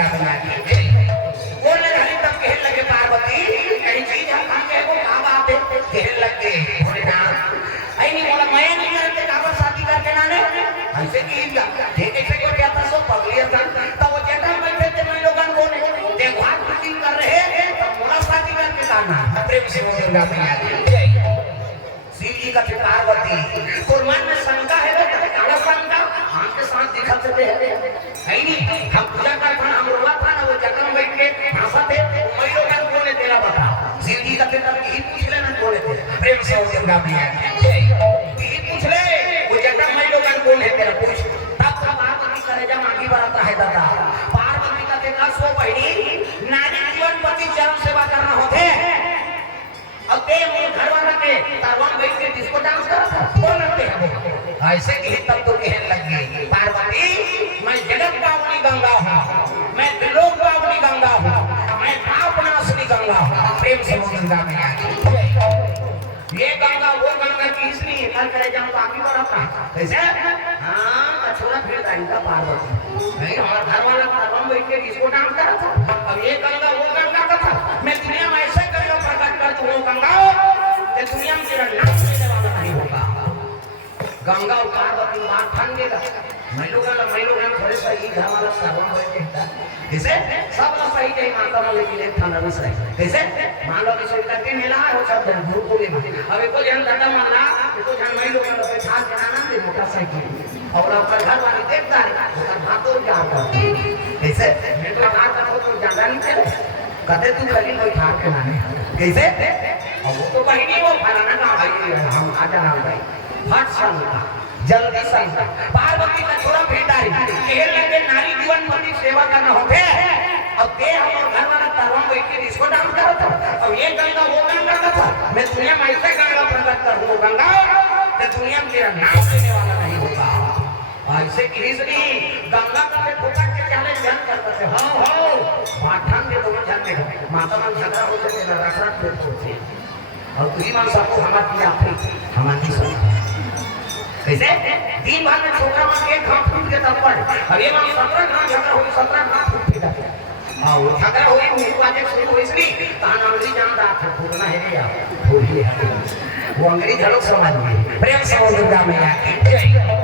गंगा बना के वो लगे तब कहने लगे पार्वती कहीं चीज हम के वो का बात है कहने लगे भोलेनाथ आई नहीं बोला मैं नहीं करते काबर शादी करके नाने हमसे की ठीक है को क्या था सो पगलिया था तो वो जेठा बैठे थे मैं लोगन को देखो हाथ पूरी कर रहे तो मोरा शादी करके लाना प्रेम से वो गंगा बना के शिव जी का पार्वती और मन में शंका है काला शंका आंख के साथ दिखते थे है नहीं हम पूजा करते हम रोला था ना वो जगह में बैठ के भाषा थे मैं लोग कौन है तेरा बता शिव जी का तब ही पूछ लेना कौन है प्रेम से वो गंगा मैया ही पूछ ले वो जगह मैं लोग कौन है तेरा पूछ तब पार्वती कलेजा मांगी बढ़ाता है दादा पार्वती का तेरा सो बहनी नारी जीवन पति चरण सेवा करना होते अब ते वो घर वाला के तरवन बैठ के जिसको डांस करा था कौन लगते हैं ऐसे की तब तो कहने लगी पार्वती मैं जगत पावनी गंगा हूँ मैं त्रिलोक पावनी गंगा हूँ मैं पाप नाशनी गंगा हूँ प्रेम से वो गंगा में ये गंगा वो गंगा की इसलिए कल करे जाऊँ तो आगे बढ़ा कैसे हाँ छोरा फिर दाइंदा पार्वती नहीं हमारा घर वाला तरवन बैठ के जिसको डांस करा था अब ये गंगा वो गंगा का था मैं दुनिया में ऐसे गंगा प्रकट कर दूँ वो गंगा ये दुनिया में तेरा नाम लेने वाला नहीं होगा गंगा और पार्वती मां ठंडेगा मैं लोग थोड़े सही घर वाला सावन बैठे था कैसे सब लोग सही चाहिए माता में लेकिन ठंडा में सही कैसे मान लो कि सोई करके मिला है वो सब धूप को लेना अब एको जन दादा माना एको जन मैं लोग पे छाल चलाना दे मोटरसाइकिल और ऊपर घर वाले देखता है तो भातो जा करते कैसे मैं तो हाथ का तो ज्यादा नहीं चले कहते तू कहीं कोई खा के ना कैसे अब वो तो कहीं नहीं वो फलाना ना भाई हम आ जा रहा भाई हट संता जल्दी संता पार्वती का छोरा भेटारी कहने लगे नारी जीवन पति सेवा करना होते अब ते हम घर वाला तरवन बैठ के इसको डांस करा था अब ये गंगा वो गंगा का था मैं दुनिया में ऐसे गंगा प्रकट कर दूं गंगा तो दुनिया में तेरा नाम लेने वाला नहीं होगा ऐसे इसलिए गंगा का ठोकर के चले जन करते थे हाँ हाँ माठन के तो जन के माता मन झगड़ा हो सके ना रखरख पे होते और तुझी मन सबको हमारी आखिरी हमारी सब कैसे दिन भर में छोकरा मन एक घाट फूट के तब पर अरे मन 17 घाट झगड़ा हो 17 घाट फूट के जाते हां वो झगड़ा होई उनको आज शुरू हुई इसलिए तान अंग्रेजी जानता था फूटना है या होई है वो अंग्रेजी झलक समझ में प्रेम से वो गंगा मैया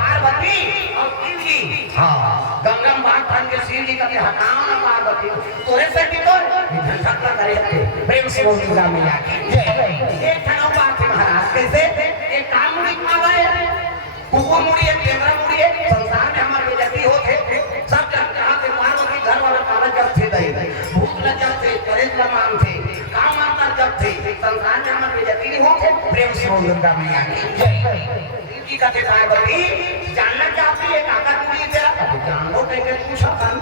पार्वती और शिव जी हां गंगा मां ठन के शिव जी का हटाओ ना पार्वती तोरे से की तो झगड़ा करे थे प्रेम से वो गंगा मैया एक ठनो बात महाराज कैसे एक काम मुड़ी मांगा कुकुर मुड़ी है केंद्रा मुड़ी है संसार में हमारे बेइज्जती होते सब जहाँ से पार्वती घर वाला काला जब थे दही भूत लज्जत थे करेज प्रमाण थे काम अंतर जब थे संसार में हमारे बेइज्जती होते प्रेम से बोल गंगा मैया की का थे पार्वती जानना चाहती है काका मुड़ी तेरा जान लो कह पूछा कान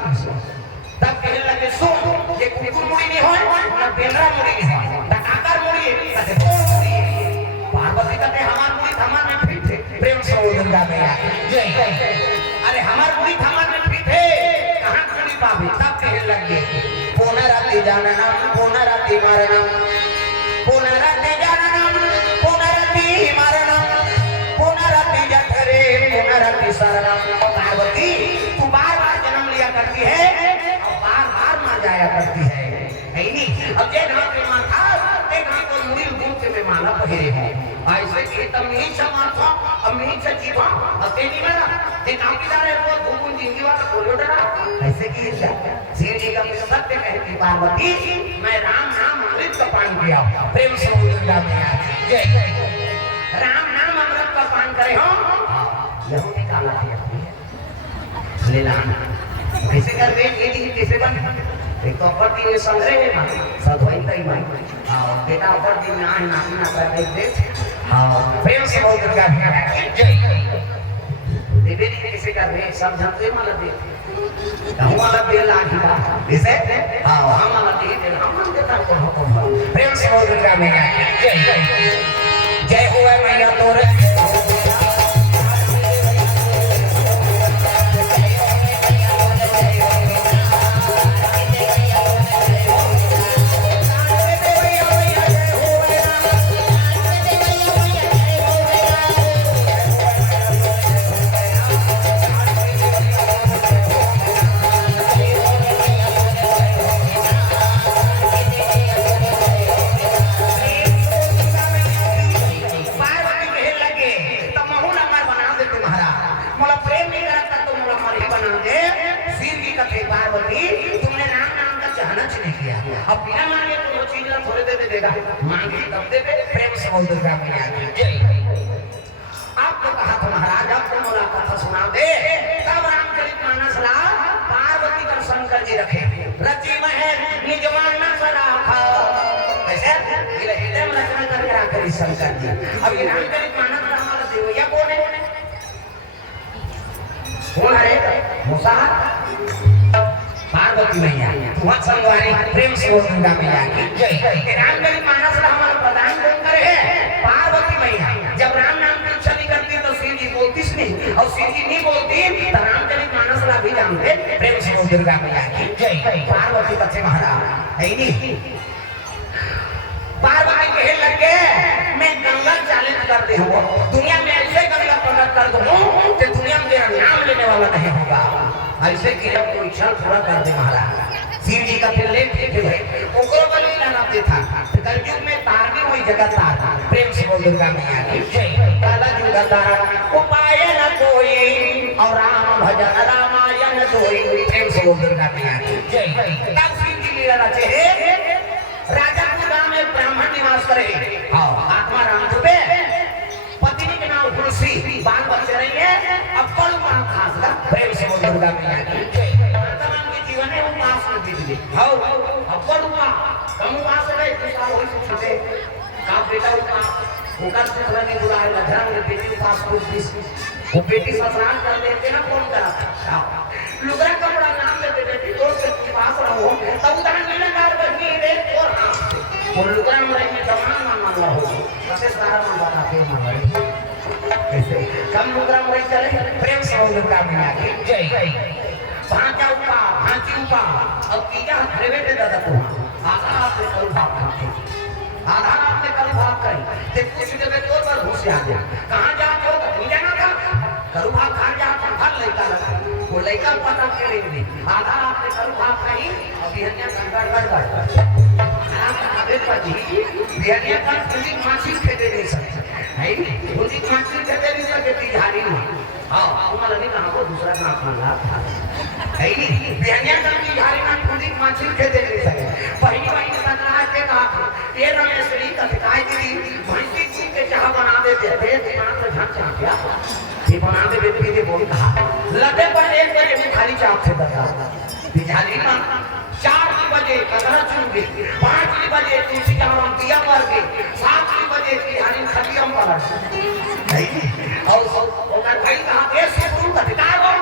तब कहने लगे सुन ये कुकुर मुड़ी नहीं हो ना केंद्रा मुड़ी नहीं हो ना काका मुड़ी है कहते कौन मुड़ी है पार्वती कहते हमार मुड़ी हमार में फिट थे प्रेम से वो गंगा मैया अरे हमार मुड़ी हमार में फिट है कहां मुड़ी पावे तब कहने लगे पुनराति जाननम पुनराति मरणम पुनराति जाननम पुनराति मरणम पुनराति जठरे पुनराति शरणम पार्वती तू बार-बार जन्म लिया करती है और बार-बार मर जाया करती है नहीं अब जे घाट पे माथा ते घाट को मुड़ी घूम के में माला पहिरे है ऐसे की तमनी समाथा अमनी जीवा अतेनी ना ते काकीदार है वो घूम जिंदगी वाला बोलो डरा ऐसे की शिव जी का सत्य कहती पार्वती मैं राम नाम अमृत का पान किया प्रेम से गंगा मैया जय राम नाम अमृत का पान करे हो यहो निकाला है ले लाना कैसे कर रहे ये जी कैसे बन एक तो अपर दिन में संग्रह है ना सधोई तई माई हां बेटा अपर दिन में आए ना ना कर दे हां प्रेम से बोल गंगा मैया जय देवे कैसे कर रहे सब जानते माला दे हम वाला बेल आखिरा इसे हां हम वाला दे हम देता को हुक्म प्रेम से बोल गंगा मैया जय जय हुआ मैया तोरे कथे पार्वती तुमने राम नाम का चाहना नहीं किया, अब बिना मांगे तो वो चीज ना थोड़े दे देगा, मांगे तब दे प्रेम से बोल दुर्गा मैया की जय। आपको कहा था महाराज आपको बोला कथा सुना दे, तब रामचरितमानस ला पार्वती पर शंकर जी रखे रची महे निज मानस राखा, कैसे ये हृदय में रचना करके रखे शंकर जी। अब ये रामचरितमानस हमारा देवैया कौन है? कौन है? मूसा पार्वती मैया वहाँ संगवारी प्रेम से बोल दुर्गा मैया की जय। रामचरितमानस हमारा प्रदान कौन करे है? पार्वती मैया। जब राम नाम की उच्चारण करती तो सीधी बोलती नहीं, और सीधी नहीं बोलती तो रामचरितमानस ला भी जानते प्रेम से बोल दुर्गा मैया की जय। पार्वती कथे महाराज है नहीं, पार्वती कहे लगे मैं गंगा चैलेंज करते हूँ, दुनिया में ऐसे गंगा प्रकट कर दूँ कि दुनिया में मेरा नाम लेने वाला नहीं होगा, ऐसे कि कोई इच्छा पूरा कर दे महाराज। शिव जी का फिर लेट थे भाई उनको बलि लगाते था, कलयुग में तारने हुई जगत तार प्रेम से बोल दुर्गा मैया की जय। काला युग तारा उपाय न कोई और राम भजन रामायण दोई प्रेम से बोल दुर्गा मैया की जय। तब शिव जी लीला रचे राजा के गांव में ब्राह्मण निवास करे, आत्मा राम छुपे पत्नी के नाम तुलसी बाल बच्चे रही है, अब पल मां खास का प्रेम से बोल दुर्गा मैया की जय। वर्तमान के जीवन में उपास में बीत गई हां अब पल हुआ हम उपास रहे दूसरा होई से छूटे का बेटा उपास उनका दूसरा ने बुलाए लधरंग ने बेटी उपास को दिस वो बेटी ससुराल कर देते ना कौन करा लुगरा कपड़ा नाम लेते बेटी तो से उपास रहो तब उधर मिलने कार बनी रे और हां वो लुगरा मरे में जमान मान ला हो कैसे सारा मान बता फिर मान ऐसे कम लुगरा मरे चले प्रेम से हो दुर्गा मैया की जय। भांचा उपा भांची उपा अब कीजा हथरेवे दे दादा को आधा आपने कल भाग खाते आधा आपने कल भाग करी ते कुछ देवे तो पर घुस आ गया कहां जाते हो नहीं जाना था करू भाग खा जा फल लेता लगा वो लेकर पता करे नहीं आधा आपने कल भाग करी अभी हन्या गड़गड़ आगे पति बिहनिया का पूरी माछी खेदे नहीं सकते है नहीं पूरी माछी खेदे नहीं सकते तिहारी में हां तुम्हारा नहीं कहां को दूसरा नाम मांगा है नहीं बिहनिया का तिहारी में पूरी माछी खेदे नहीं सकते पहली बार सतना के कहा ये रमेश्वरी कथकाई दीदी भैंसी जी के चाह बना देते थे दिमाग में झांक झांक गया ये बना दे बेटी ने बोल कहा लगे पर एक बार में खाली चाप से बता बिहारी में 4 बजे कतरा चुन गई 5 बजे तुलसी जहां दिया मर गई 7 बजे बिहारी खटियम पर और ओकर भाई कहा के शुरू कर का हो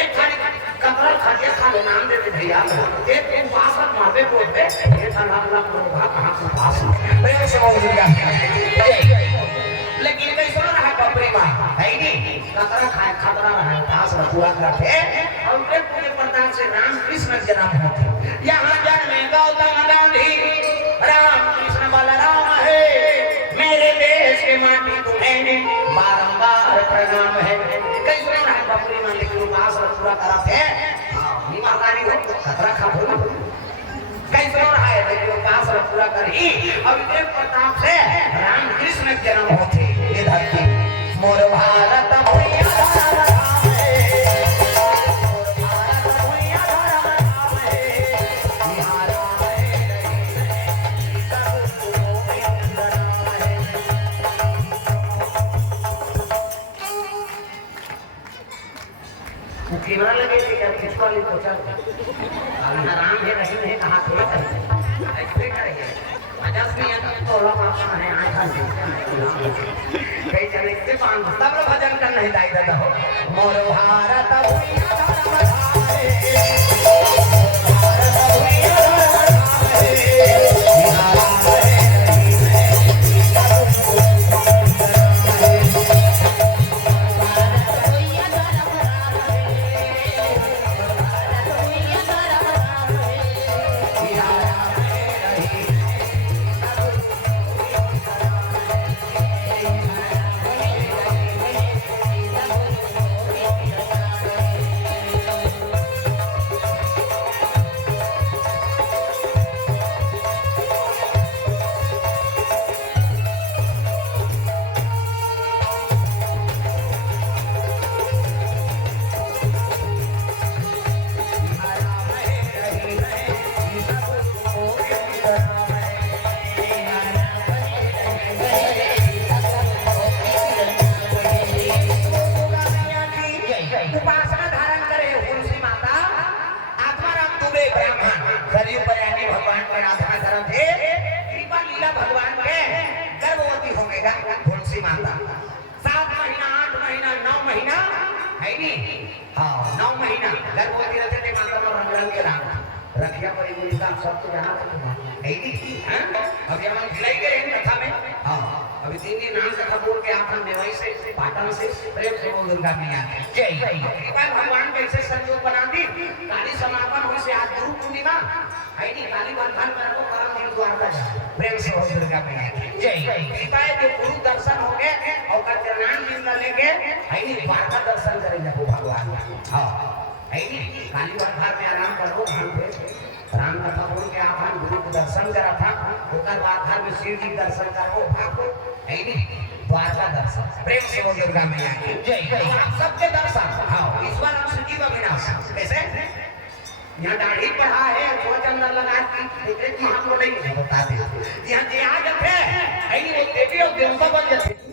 एक खाली कतरा खाजे खा नाम देते भैया एक वासत मारबे को पे ये थाना ला को कहां से पास प्रेम से बोल दिया लेकिन कैसे रहा कपड़े में है नहीं कतरा खाए खतरा रहा पास रखुआ करते और उनके पूरे प्रधान से राम कृष्ण जन्म होते यहाँ जन्मे गौतम गांधी राम कृष्ण बलराम है मेरे देश के माटी तुम्हें बारंबार प्रणाम है कैसे रहा कपड़े में लेकिन पास रखुआ करते ईमानदारी हो खतरा खा कैसे रहा है लेकिन पास रखुआ करी अब इतने प्रताप से राम कृष्ण जन्म होते ये धरती मोर भारत भूमि आधार है मोर भारत भूमि आधार है बिहार है सब को अंदर है कैमरा लगे थे क्या किसको वाली को चल राम है नहीं है कहां थोड़ा ऐसे करेंगे अजस में तो लोग है आंखा कई चले से पान तब भजन करना है दाई दादा हो मोर भारत भूमि आधार है भारत भूमि आधार है बिहार बन के राम रखिया पर इमली का सब तो यहाँ तक है नहीं। अभी हम खिलाई गए इन कथा में। हाँ अभी 3 दिन नाम कथा बोल के आप हम नेवाई से पाटन से प्रेम से बोल दुर्गा मैया जय जय। भगवान कैसे संयोग बना दी काली समापन हो से आज गुरु पूर्णिमा है नहीं काली बंधन पर को परम दिन द्वारका जा प्रेम से बोल दुर्गा मैया जय जय। कृपा है जो गुरु दर्शन हो गए और का चरणान मिलना लेके है नहीं द्वारका दर्शन करेंगे भगवान। हाँ है नहीं काली बंधन में आराम करो धाम पे राम कथा बोल के आप हम गुरु को दर्शन करा था होकर बाद में शिव जी दर्शन करो भागो है नहीं द्वारका दर्शन प्रेम से बोल दुर्गा मैया जय जय। आप सबके दर्शन हाँ ईश्वर हम सुखी का विनाश कैसे यहाँ दाढ़ी पढ़ा है दो चंदन लगा के एक महान को नहीं बता दे यहाँ जे आज है नहीं वो देवी और देवता बन जाते